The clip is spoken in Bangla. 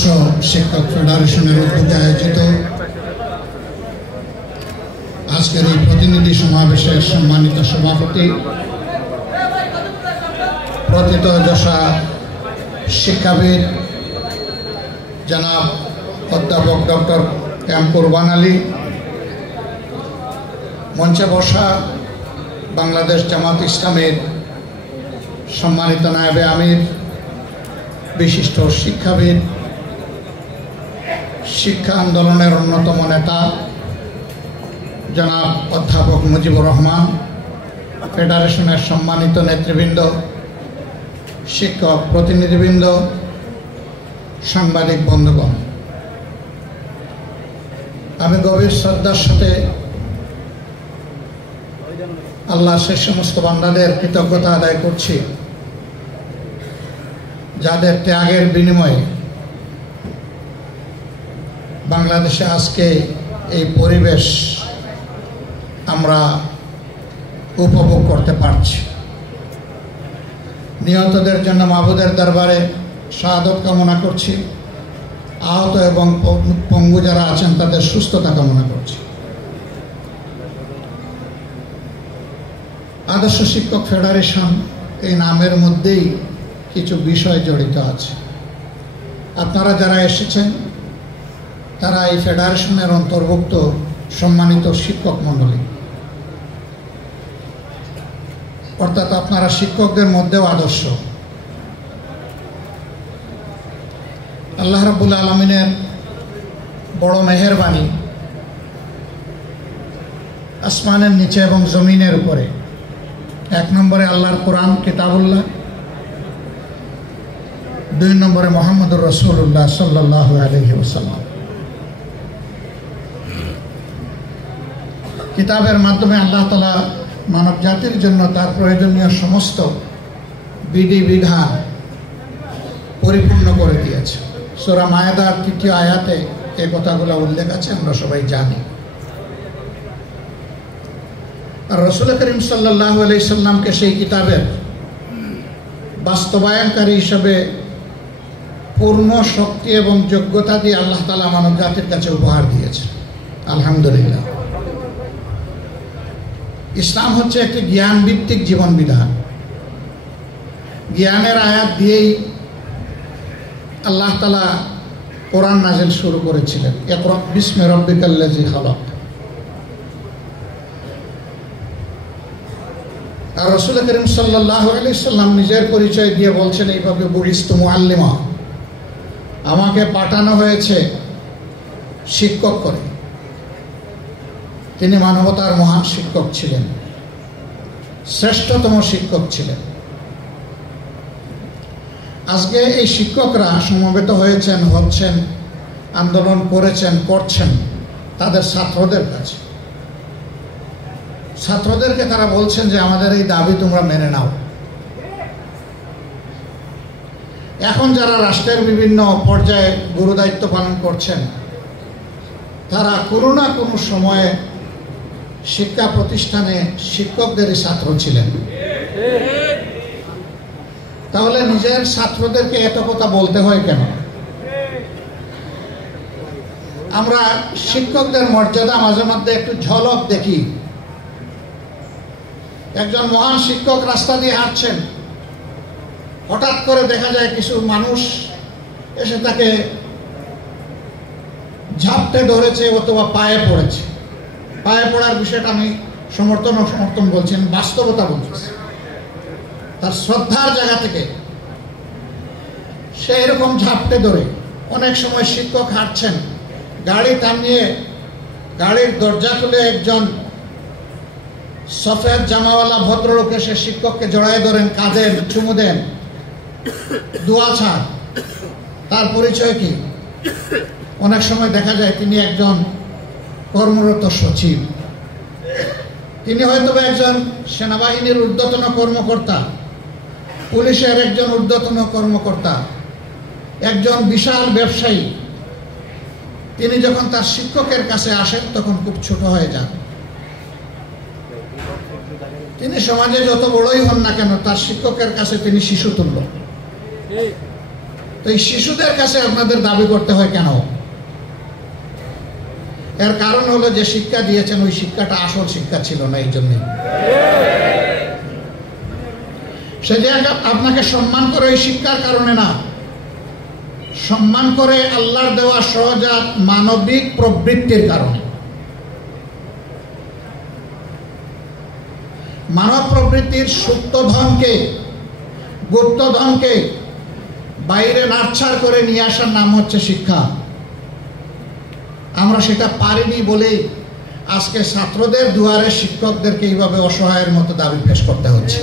আদর্শ শিক্ষক ফেডারেশনের উদ্যোগে আয়োজিত আজকের এই প্রতিনিধি সমাবেশের সম্মানিত সভাপতি, প্রথিতযশা শিক্ষাবিদ জনাব অধ্যাপক ডক্টর এম কুরবান আলী, মঞ্চে বসা বাংলাদেশ জামাত ইসলামের সম্মানিত নায়েবে আমির, বিশিষ্ট শিক্ষাবিদ, শিক্ষা আন্দোলনের অন্যতম নেতা জনাব অধ্যাপক মুজিবুর রহমান, ফেডারেশনের সম্মানিত নেতৃবৃন্দ, শিক্ষক প্রতিনিধিবৃন্দ, সাংবাদিক বন্ধুগণ, আমি গভীর শ্রদ্ধার সাথে আল্লাহ সে সমস্ত বান্দাদের কৃতজ্ঞতা আদায় করছি যাদের ত্যাগের বিনিময়ে বাংলাদেশে আজকে এই পরিবেশ আমরা উপভোগ করতে পারছি। নিহতদের জন্য মাবুদের দরবারে শাহাদত কামনা করছি। আহত এবং পঙ্গু যারা আছেন তাদের সুস্থতা কামনা করছি। আদর্শ শিক্ষক ফেডারেশন এই নামের মধ্যেই কিছু বিষয় জড়িত আছে। আপনারা যারা এসেছেন তারা এই ফেডারেশনের অন্তর্ভুক্ত সম্মানিত শিক্ষক মণ্ডলী, অর্থাৎ আপনারা শিক্ষকদের মধ্যেও আদর্শ। আল্লাহ রাব্বুল আলামিনের বড় মেহেরবানি, আসমানের নিচে এবং জমিনের উপরে। এক নম্বরে আল্লাহর কোরআন কিতাবুল্লাহ, দুই নম্বরে মুহাম্মদুর রাসূলুল্লাহ সাল্লাল্লাহু আলাইহি ওয়াসাল্লাম। কিতাবের মাধ্যমে আল্লাহ তাআলা মানব জাতির জন্য তার প্রয়োজনীয় সমস্ত বিধিবিধান পরিপূর্ণ করে দিয়েছে। সূরা মায়েদার ৩য় আয়াতে এই কথাগুলো উল্লেখ আছে, আমরা সবাই জানি। আর রাসূল করিম সাল্লাল্লাহু আলাইহি সাল্লামকে সেই কিতাবের বাস্তবায়নকারী হিসেবে পূর্ণ শক্তি এবং যোগ্যতা দিয়ে আল্লাহ তাআলা মানব জাতির কাছে উপহার দিয়েছে। আলহামদুলিল্লাহ। ইসলাম হচ্ছে একটি জ্ঞান ভিত্তিক জীবন বিধান। জ্ঞানের আয়াত দিয়েই আল্লাহ তাআলা কোরআন নাযিল শুরু করেছিলেন। ইকরা বিসমি রাব্বিকাল্লাযী খালাক। আর রাসূল করিম সাল্লাল্লাহু আলাইহি সাল্লাম নিজের পরিচয় দিয়ে বলছেন এইভাবে, বুইস্তু মুআল্লিমা, আমাকে পাঠানো হয়েছে শিক্ষক করে। তিনি মানবতার মহান শিক্ষক ছিলেন, শ্রেষ্ঠতম শিক্ষক ছিলেন। আজকে এই শিক্ষকরা সমবেত হয়েছেন, হচ্ছেন, আন্দোলন করেছেন, করছেন তাদের ছাত্রদের কাছে। ছাত্রদেরকে তারা বলছেন যে আমাদের এই দাবি তোমরা মেনে নাও। এখন যারা রাষ্ট্রের বিভিন্ন পর্যায়ে গুরুদায়িত্ব পালন করছেন তারা কোনো না কোনো সময়ে শিক্ষা প্রতিষ্ঠানে শিক্ষকদেরই ছাত্র ছিলেন। তাহলে নিজের ছাত্রদেরকে এত কথা বলতে হয় কেন? আমরা শিক্ষকদের মর্যাদা মাঝে মধ্যে একটু ঝলক দেখি। একজন মহান শিক্ষক রাস্তা দিয়ে হাঁটছেন, হঠাৎ করে দেখা যায় কিছু মানুষ এসে তাকে ঝাপটে ধরেছে অথবা পায়ে পড়েছে। পায়ে পড়ার বিষয়টা আমি সমর্থন বলছি, বাস্তবতা বলছি। তার শ্রদ্ধার জায়গা থেকে সে এরকম ঝাপটে ধরে। অনেক সময় শিক্ষক হাঁটছেন, গাড়ি থামিয়ে গাড়ির দরজা খুলে একজন সফেদ জামাওয়ালা ভদ্রলোক এসে শিক্ষককে জড়ায় ধরেন, কাঁদেন, চুমু দেন, দোয়া চান। তার পরিচয় কি? অনেক সময় দেখা যায় তিনি একজন কর্মরত সচিব, তিনি হয়তো একজন সেনাবাহিনীর ঊর্ধ্বতন কর্মকর্তা, পুলিশের একজন ঊর্ধ্বতন কর্মকর্তা, একজন বিশাল ব্যবসায়ী। তিনি যখন তার শিক্ষকের কাছে আসেন তখন খুব ছোট হয়ে যান। তিনি সমাজে যত বড়ই হন না কেন তার শিক্ষকের কাছে তিনি শিশুতুল্য। তো এই শিশুদের কাছে আপনাদের দাবি করতে হয় কেন? এর কারণ হলো যে শিক্ষা দিয়েছেন ওই শিক্ষাটা আসল শিক্ষা ছিল না, এই জন্যই। সে যে আপনাকে সম্মান করে ওই শিক্ষার কারণে না, সম্মান করে আল্লাহর দেওয়া সহজাত মানবিক প্রবৃত্তির কারণে। মানব প্রবৃত্তির সুপ্তধনকে, গুপ্তধনকে বাইরে নাড়ছাড় করে নিয়ে আসার নাম হচ্ছে শিক্ষা। আমরা সেটা পারিনি বলেই আজকে ছাত্রদের দুয়ারে শিক্ষকদেরকে এইভাবে অসহায়ের মতো দাবি পেশ করতে হচ্ছে।